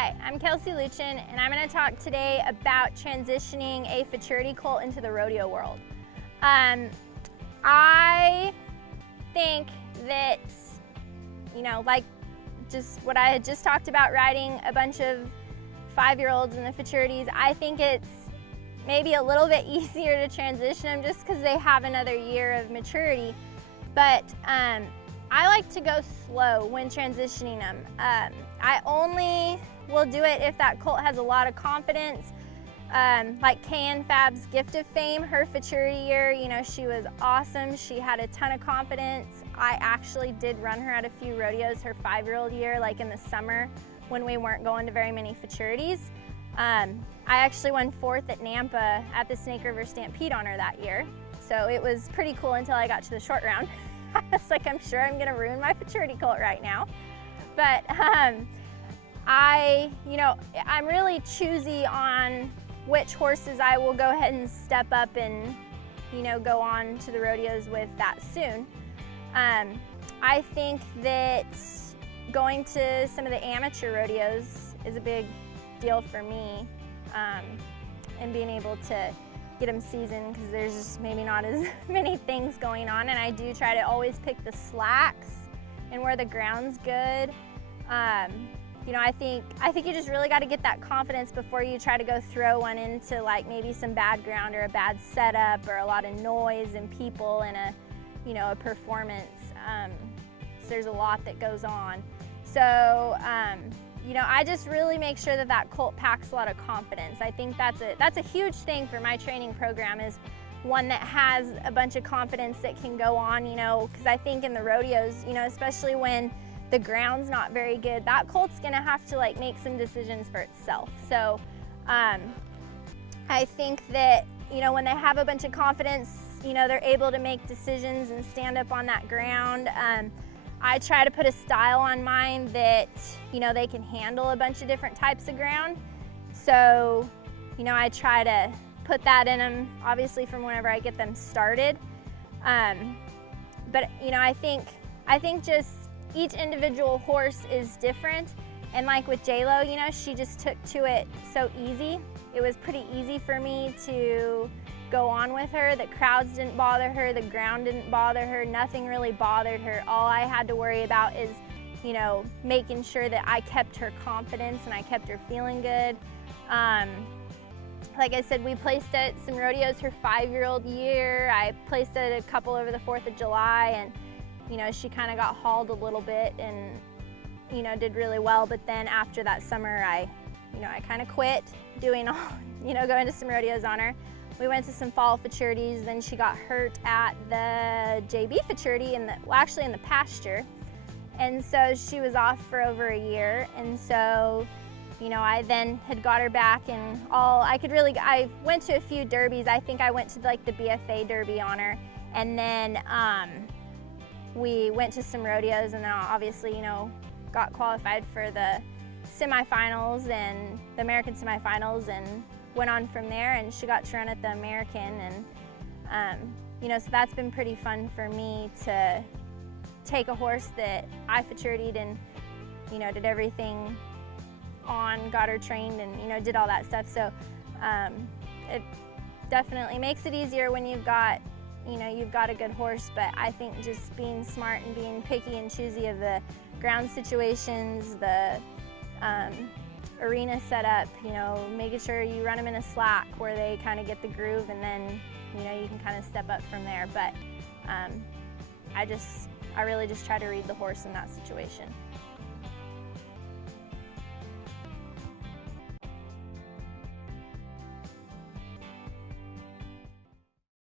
Hi, I'm Kelsey Lutjen, and I'm going to talk today about transitioning a Futurity Colt into the rodeo world. I think that, like just what I had just talked about, riding a bunch of 5-year-olds in the Futurities, I think it's maybe a little bit easier to transition them just because they have another year of maturity. But I like to go slow when transitioning them. I only will do it if that colt has a lot of confidence. Like Can Fab's Gift of Fame, her Futurity year, she was awesome. She had a ton of confidence. I actually did run her at a few rodeos her 5-year-old year, like in the summer when we weren't going to very many Futurities. I actually won 4th at Nampa at the Snake River Stampede on her that year. So it was pretty cool until I got to the short round. I was like, I'm sure I'm gonna ruin my Futurity colt right now. But I'm really choosy on which horses I will go ahead and step up and, go on to the rodeos with that soon. I think that going to some of the amateur rodeos is a big deal for me, and being able to get them seasoned because there's just maybe not as many things going on, and I do try to always pick the slacks and where the ground's good. I think you just really got to get that confidence before you try to go throw one into like maybe some bad ground or a bad setup or a lot of noise and people and a performance. So there's a lot that goes on. So I just really make sure that colt packs a lot of confidence. I think that's a huge thing for my training program, is one that has a bunch of confidence that can go on, because I think in the rodeos, especially when the ground's not very good, that colt's gonna have to make some decisions for itself. So I think that, when they have a bunch of confidence, they're able to make decisions and stand up on that ground. I try to put a style on mine that, they can handle a bunch of different types of ground. So, I try to put that in them, obviously, from whenever I get them started. But, I think just each individual horse is different. And like with J-Lo, she just took to it so easy. It was pretty easy for me to go on with her. The crowds didn't bother her, the ground didn't bother her, nothing really bothered her. All I had to worry about is, making sure that I kept her confidence and I kept her feeling good. Like I said, we placed at some rodeos her 5-year-old year. I placed at a couple over the 4th of July, and she kind of got hauled a little bit and did really well. But then after that summer, I kind of quit doing all, going to some rodeos on her. We went to some fall Futurities, then she got hurt at the JB Futurity actually in the pasture. And so she was off for over a year. And so, I then had got her back, and I went to a few derbies. I think I went to the BFA derby on her. And then we went to some rodeos, and then obviously, got qualified for the semifinals and the American semifinals, and went on from there, and she got to run at the American. And so that's been pretty fun for me to take a horse that I Futuritied and did everything on, got her trained, and did all that stuff. So it definitely makes it easier when you've got a good horse. But I think just being smart and being picky and choosy of the ground situations, the arena setup, making sure you run them in a slack where they kind of get the groove, and then you can kind of step up from there. But I really just try to read the horse in that situation.